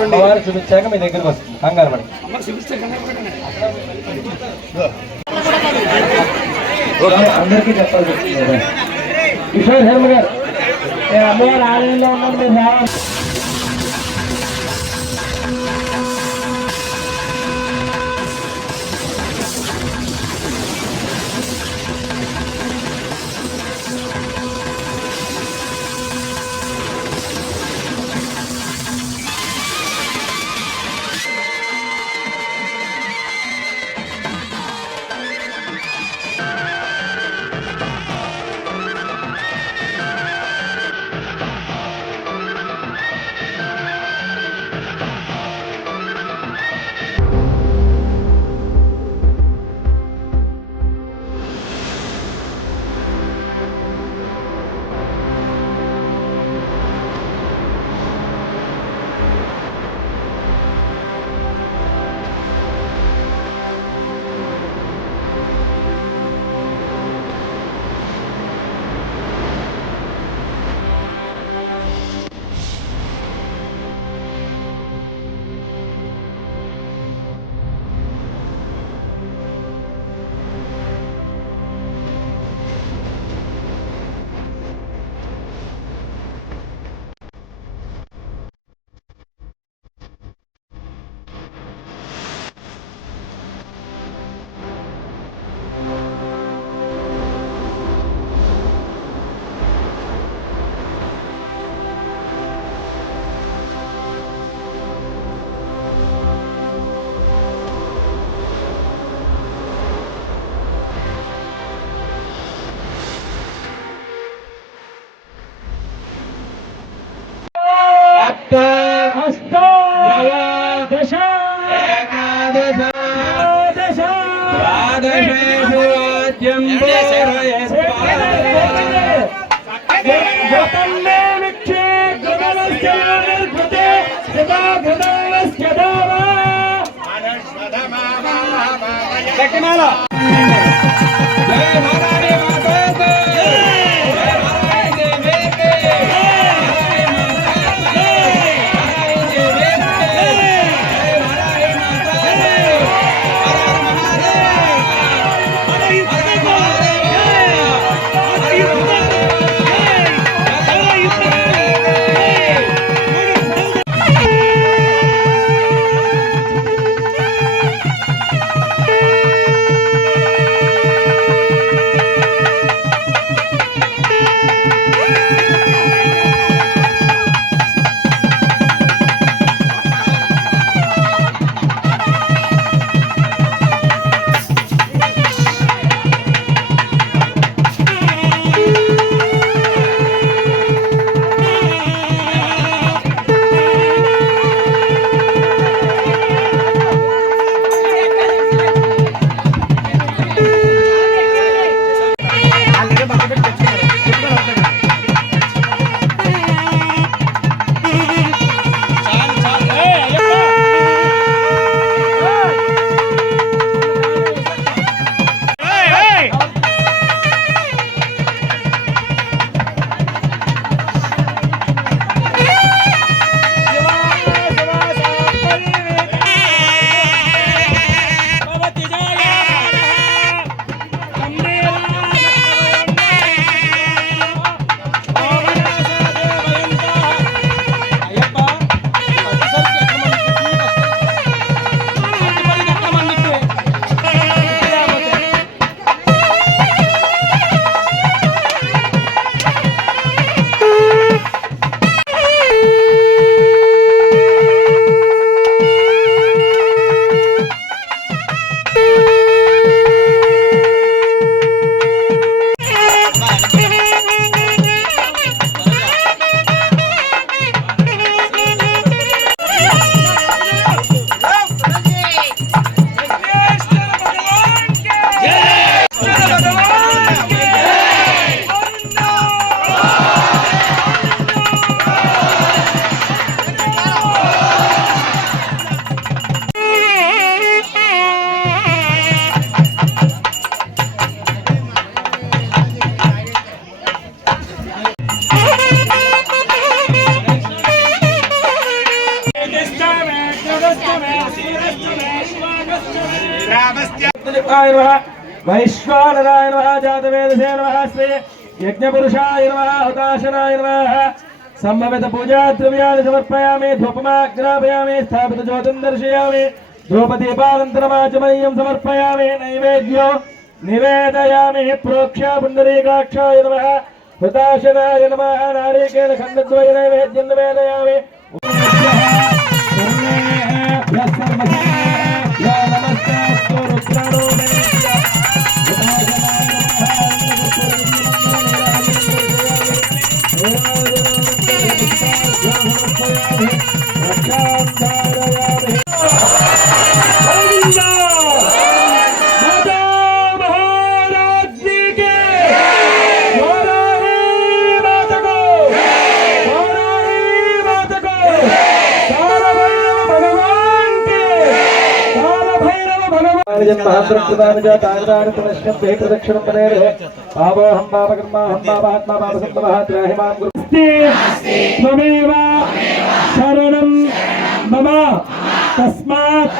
తప్పుకోండి అమ్మవారు చూపించాక మీ దగ్గరకు వస్తుంది. కంగారు పడి అందరికీ చెప్పాల్సి. కిషోర్ శర్మ గారు. నేను అమ్మవారి ఆలయంలో ఉన్నాను మీరు రావాలి రాజ్యం గట్టిమాల వైశ్వానరాయ నమః జాతవేదసే నమః శ్రీ యజ్ఞపురుషాయ నమః హుతాశనాయ నమః సంభవిత పూజా ద్రవ్యాన్ని సమర్పయామి ధూపమాగ్రాపయామి స్థాపిత జ్యోతిం దర్శయామి ధూపదీపానంతరమాచమనీయం సమర్పయామి నైవేద్యో నివేదయామి ప్రోక్ష పుండరీకాక్షాయ నమః హృతాశనాయ నమః నారీకేణ ఖండద్వయ నైవేద్యం विजयं महासुरक्षितानुजा तानुदानुपुनश्यं भेटदक्षिणं पनेरः पापो हम पापकर्मा हम पापात्मा पापसत्त्वः त्राहि माँ गुरु त्वमेव शरणं मम तस्मात्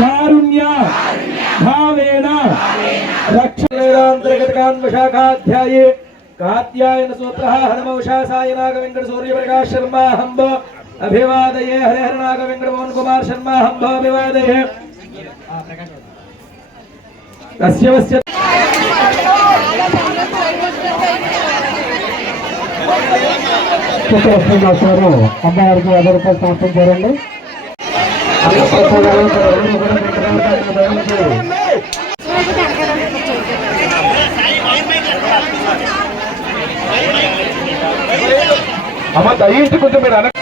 कारुण्य भावेन रक्षवेदान्तर्गतकान्वशाखाध्याये कात्यायन सूत्रः हनुमवशासायनाग वेङ्कट सूर्यप्रकाश शर्मा हम्ब अभिवादये हरे हरनाग वेङ्कट मोहन कुमार शर्मा हम्ब अभिवादये అభివాదయే కస్యవస్య గారు అమ్మవారికి యాభై రూపాయలు సమర్పించారండి అమ్మ దయించి కొంచెం మీరు అన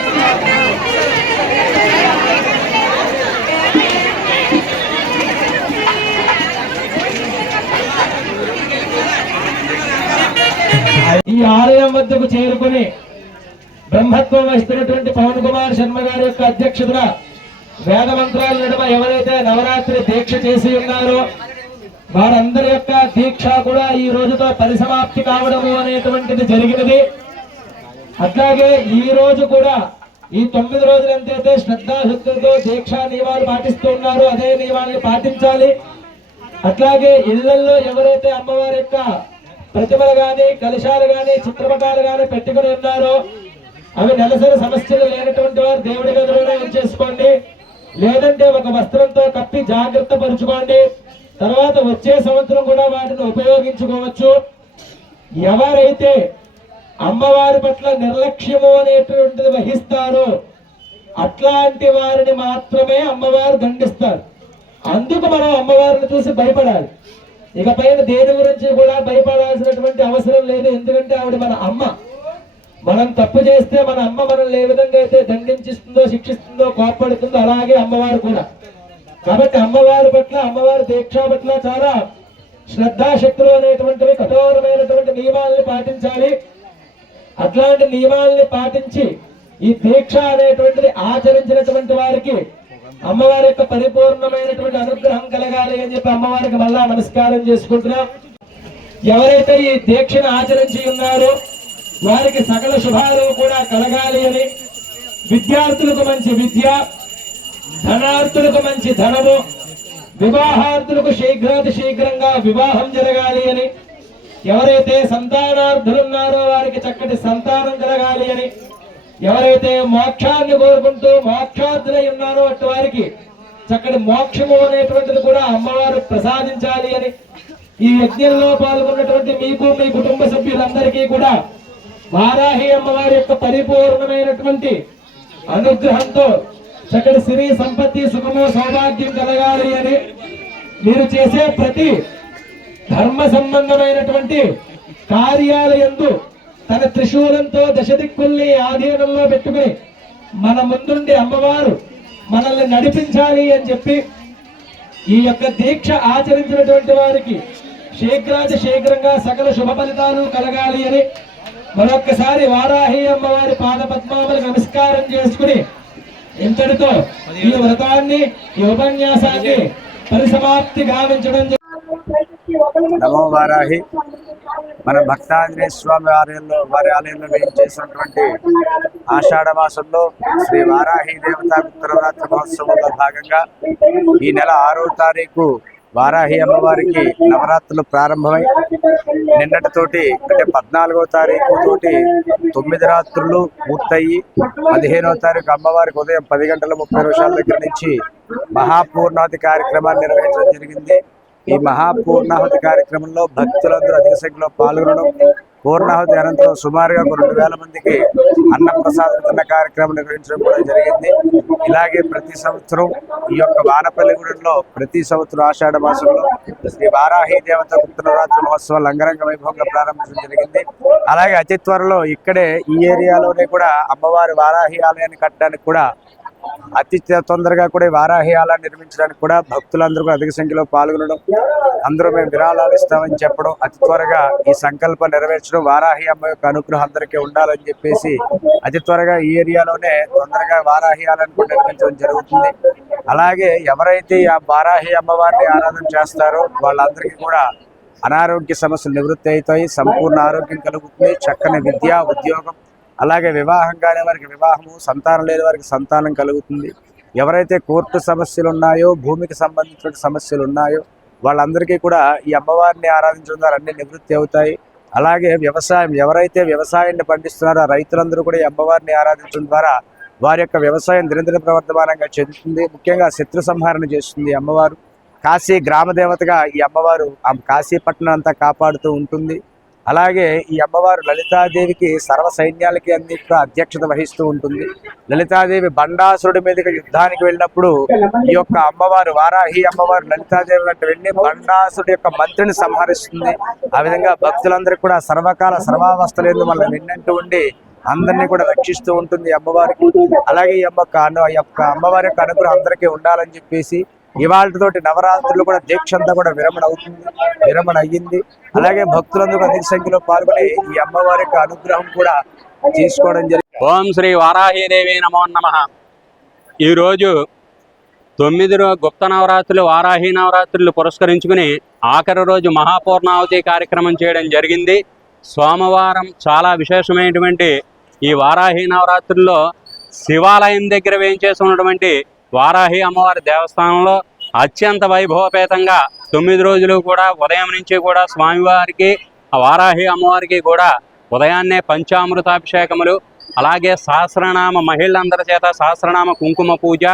ఆలయం వద్దకు చేరుకుని బ్రహ్మత్వం వహిస్తున్నటువంటి పవన్ కుమార్ శర్మ గారి యొక్క అధ్యక్షతన వేద మంత్రాల నడుమ ఎవరైతే నవరాత్రి దీక్ష చేసి ఉన్నారో వారందరి యొక్క దీక్ష కూడా ఈ రోజుతో పరిసమాప్తి కావడము అనేటువంటిది జరిగినది. అట్లాగే ఈ రోజు కూడా ఈ తొమ్మిది రోజులు ఎంతైతే శ్రద్ధాశక్తులతో దీక్షా నియమాలు పాటిస్తూ ఉన్నారో అదే నియమాన్ని పాటించాలి. అట్లాగే ఇళ్ళలో ఎవరైతే అమ్మవారి యొక్క ప్రతిమలు గాని కలశాలు గాని చిత్రపటాలు గాని పెట్టుకుని ఉన్నారో అవి నెలసరి సమస్యలు లేనటువంటి వారు దేవుడి గదిలోనే ఉంచేసుకోండి. లేదంటే ఒక వస్త్రంతో కప్పి జాగ్రత్త పరుచుకోండి. తర్వాత వచ్చే సంవత్సరం కూడా వాటిని ఉపయోగించుకోవచ్చు. ఎవరైతే అమ్మవారి పట్ల నిర్లక్ష్యము అనేటువంటిది వహిస్తారో అట్లాంటి వారిని మాత్రమే అమ్మవారు దండిస్తారు. అందుకు మనం అమ్మవారిని చూసి భయపడాలి. ఇక పైన దేని గురించి కూడా భయపడాల్సినటువంటి అవసరం లేదు. ఎందుకంటే ఆవిడ మన అమ్మ. మనం తప్పు చేస్తే మన అమ్మ మనల్ని ఏ విధంగా అయితే దండించిస్తుందో శిక్షిస్తుందో కోప్పడుతుందో అలాగే అమ్మవారు కూడా. కాబట్టి అమ్మవారి పట్ల అమ్మవారి దీక్ష పట్ల చాలా శ్రద్ధాశక్తులు అనేటువంటివి కఠోరమైనటువంటి నియమాల్ని పాటించాలి. అట్లాంటి నియమాల్ని పాటించి ఈ దీక్ష అనేటువంటిది ఆచరించినటువంటి వారికి అమ్మవారి యొక్క పరిపూర్ణమైనటువంటి అనుగ్రహం కలగాలి అని చెప్పి అమ్మవారికి మళ్ళా నమస్కారం చేసుకుంటున్నాం. ఎవరైతే ఈ దీక్షను ఆచరించి ఉన్నారో వారికి సకల శుభాలు కూడా కలగాలి అని విద్యార్థులకు మంచి విద్య ధనార్థులకు మంచి ధనము వివాహార్థులకు శీఘ్రాతి శీఘ్రంగా వివాహం జరగాలి అని ఎవరైతే సంతానార్థులున్నారో వారికి చక్కటి సంతానం కలగాలి అని ఎవరైతే మోక్షాన్ని కోరుకుంటూ మోక్షార్థులై ఉన్నారో అటు వారికి చక్కటి మోక్షము అనేటువంటిది కూడా అమ్మవారు ప్రసాదించాలి అని ఈ యజ్ఞంలో పాల్గొన్నటువంటి మీకు మీ కుటుంబ సభ్యులందరికీ కూడా వారాహి అమ్మవారి యొక్క పరిపూర్ణమైనటువంటి అనుగ్రహంతో చక్కటి సిరి సంపత్తి సుఖము సౌభాగ్యం కలగాలి అని మీరు చేసే ప్రతి ధర్మ సంబంధమైనటువంటి కార్యాలయందు తన త్రిశూలంతో దశ దిక్కుల్ని ఆధీనంలో పెట్టుకుని మన ముందుండి అమ్మవారు మనల్ని నడిపించాలి అని చెప్పి ఈ యొక్క దీక్ష ఆచరించినటువంటి వారికి శీఘ్రాతి శీఘ్రంగా సకల శుభ ఫలితాలు కలగాలి అని మరొక్కసారి వారాహి అమ్మవారి పాద పద్మాములకు నమస్కారం చేసుకుని ఇంతటితో ఈ వ్రతాన్ని ఈ ఉపన్యాసాన్ని పరిసమాప్తి గావించడం నమో వారాహి. మన భక్తాంజనేయ స్వామి ఆలయంలో వారి ఆలయంలో మేము చేసినటువంటి ఆషాఢ మాసంలో శ్రీ వారాహి దేవతా ఉత్తరరాత్రి మహోత్సవంలో భాగంగా ఈ నెల ఆరో తారీఖు వారాహి అమ్మవారికి నవరాత్రులు ప్రారంభమై నిన్నటితోటి అంటే పద్నాలుగో తారీఖు తోటి తొమ్మిది రాత్రులు పూర్తయి పదిహేనో తారీఖు అమ్మవారికి ఉదయం పది గంటల ముప్పై నిమిషాల దగ్గర నుంచి మహాపూర్ణాది కార్యక్రమాన్ని నిర్వహించడం జరిగింది. ఈ మహాపూర్ణాహుతి కార్యక్రమంలో భక్తులందరూ అధిక సంఖ్యలో పాల్గొనడం పూర్ణాహుతి అనంతరం సుమారుగా ఒక రెండు వేల మందికి అన్న ప్రసాద వితరణ కార్యక్రమం నిర్వహించడం కూడా జరిగింది. ఇలాగే ప్రతి సంవత్సరం ఈ యొక్క వానపల్లిగూడెంలో ప్రతి సంవత్సరం ఆషాఢ మాసంలో శ్రీ వారాహి దేవత గుప్త నవరాత్రి మహోత్సవాలు అంగరంగ వైభవంగా ప్రారంభించడం జరిగింది. అలాగే అతి త్వరలో ఇక్కడే ఈ ఏరియాలోనే కూడా అమ్మవారి వారాహి ఆలయాన్ని కట్టడానికి కూడా అతి తొందరగా కూడా వారాహి ఆలయాన్ని నిర్మించడానికి కూడా భక్తులందరూ అధిక సంఖ్యలో పాల్గొనడం అందరూ మేము విరాళాలు ఇస్తామని చెప్పడం అతి త్వరగా ఈ సంకల్పం నెరవేర్చడం వారాహి అమ్మ యొక్క అనుగ్రహం అందరికీ ఉండాలని చెప్పేసి అతి త్వరగా ఈ ఏరియాలోనే తొందరగా వారాహి ఆలయాన్ని కూడా నిర్మించడం జరుగుతుంది. అలాగే ఎవరైతే ఆ వారాహి అమ్మవారిని ఆరాధన చేస్తారో వాళ్ళందరికీ కూడా అనారోగ్య సమస్యలు నివృత్తి అవుతాయి సంపూర్ణ ఆరోగ్యం కలుగుతుంది చక్కని విద్య ఉద్యోగం అలాగే వివాహం కాని వారికి వివాహము సంతానం లేని వారికి సంతానం కలుగుతుంది. ఎవరైతే కోర్టు సమస్యలు ఉన్నాయో భూమికి సంబంధించిన సమస్యలు ఉన్నాయో వాళ్ళందరికీ కూడా ఈ అమ్మవారిని ఆరాధించడం ద్వారా అన్ని నివృత్తి అవుతాయి. అలాగే వ్యవసాయం ఎవరైతే వ్యవసాయాన్ని పండిస్తున్నారో రైతులందరూ కూడా ఈ అమ్మవారిని ఆరాధించడం ద్వారా వారి యొక్క వ్యవసాయం దినదిన ప్రవర్తమానంగా చెందుతుంది. ముఖ్యంగా శత్రు సంహారణ చేస్తుంది అమ్మవారు. కాశీ గ్రామ దేవతగా ఈ అమ్మవారు ఆ కాశీపట్నం అంతా కాపాడుతూ ఉంటుంది. అలాగే ఈ అమ్మవారు లలితాదేవికి సర్వ సైన్యాలకి అన్నింటిలో అధ్యక్షత వహిస్తూ ఉంటుంది. లలితాదేవి బండాసురుడి మీదకి యుద్ధానికి వెళ్ళినప్పుడు ఈ యొక్క అమ్మవారు వారాహి అమ్మవారు లలితాదేవి వెంట వెళ్ళి బండాసురుడి యొక్క మంత్రిని సంహరిస్తుంది. ఆ విధంగా భక్తులందరికీ కూడా సర్వకాల సర్వావస్థలందు మన విన్నట్టు ఉండి అందరినీ కూడా రక్షిస్తూ ఉంటుంది అమ్మవారికి. అలాగే ఈ అమ్మ ఈ యొక్క అమ్మవారి యొక్క అనుగ్రహం అందరికీ ఉండాలని చెప్పేసి ఇవాళతోటి నవరాత్రులు కూడా దీక్ష అంతా కూడా విరమణ అవుతుంది విరమణ అయ్యింది. అలాగే భక్తులందరూ అధిక సంఖ్యలో పాల్గొని ఈ అమ్మవారి యొక్క అనుగ్రహం కూడా తీసుకోవడం జరిగింది. ఓం శ్రీ వారాహీదేవి నమో నమ. ఈరోజు తొమ్మిది రోజు గుప్త నవరాత్రులు వారాహి నవరాత్రులు పురస్కరించుకుని ఆఖరి రోజు మహాపూర్ణావతి కార్యక్రమం చేయడం జరిగింది. సోమవారం చాలా విశేషమైనటువంటి ఈ వారాహి నవరాత్రుల్లో శివాలయం దగ్గర వేయించేసి ఉన్నటువంటి వారాహి అమ్మవారి దేవస్థానంలో అత్యంత వైభవపేతంగా తొమ్మిది రోజులు కూడా ఉదయం నుంచి కూడా స్వామివారికి ఆ వారాహి అమ్మవారికి కూడా ఉదయాన్నే పంచామృతాభిషేకములు అలాగే సహస్రనామ మహిళలందరి చేత సహస్రనామ కుంకుమ పూజ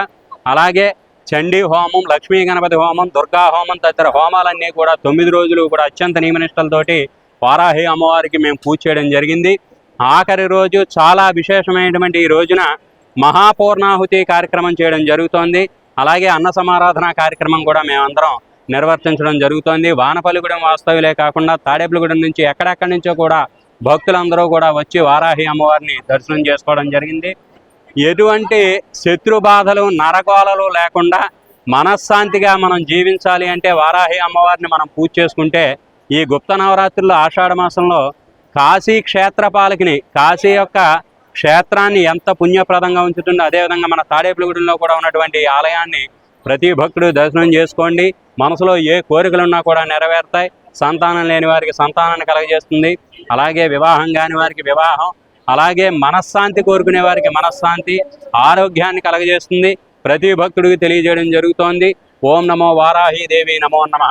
అలాగే చండీ హోమం లక్ష్మీ గణపతి హోమం దుర్గా హోమం తదితర హోమాలన్నీ కూడా తొమ్మిది రోజులు కూడా అత్యంత నియమనిష్టలతోటి వారాహి అమ్మవారికి మేము పూజ చేయడం జరిగింది. ఆఖరి రోజు చాలా విశేషమైనటువంటి ఈ రోజున మహాపూర్ణాహుతి కార్యక్రమం చేయడం జరుగుతోంది. అలాగే అన్న సమారాధన కార్యక్రమం కూడా మేమందరం నిర్వర్తించడం జరుగుతోంది. వానపల్లిగూడెం వాస్తవులే కాకుండా తాడేపల్లిగూడెం నుంచి ఎక్కడెక్కడి నుంచో కూడా భక్తులందరూ కూడా వచ్చి వారాహి అమ్మవారిని దర్శనం చేసుకోవడం జరిగింది. ఎటువంటి శత్రు బాధలు నరగోళలు లేకుండా మనశ్శాంతిగా మనం జీవించాలి అంటే వారాహి అమ్మవారిని మనం పూజ చేసుకుంటే ఈ గుప్త నవరాత్రుల్లో ఆషాఢ మాసంలో కాశీ క్షేత్రపాలకిని కాశీ యొక్క క్షేత్రాన్ని ఎంత పుణ్యప్రదంగా ఉంచుతుందో అదేవిధంగా మన తాడేపులగూడెంలో కూడా ఉన్నటువంటి ఆలయాన్ని ప్రతి భక్తుడు దర్శనం చేసుకోండి. మనసులో ఏ కోరికలు ఉన్నా కూడా నెరవేరుతాయి. సంతానం లేని వారికి సంతానాన్ని కలగజేస్తుంది. అలాగే వివాహం కాని వారికి వివాహం. అలాగే మనశ్శాంతి కోరుకునే వారికి మనశ్శాంతి. ఆరోగ్యాన్ని కలగజేస్తుంది. ప్రతి భక్తుడికి తెలియజేయడం జరుగుతోంది. ఓం నమో వారాహి దేవి నమో నమ.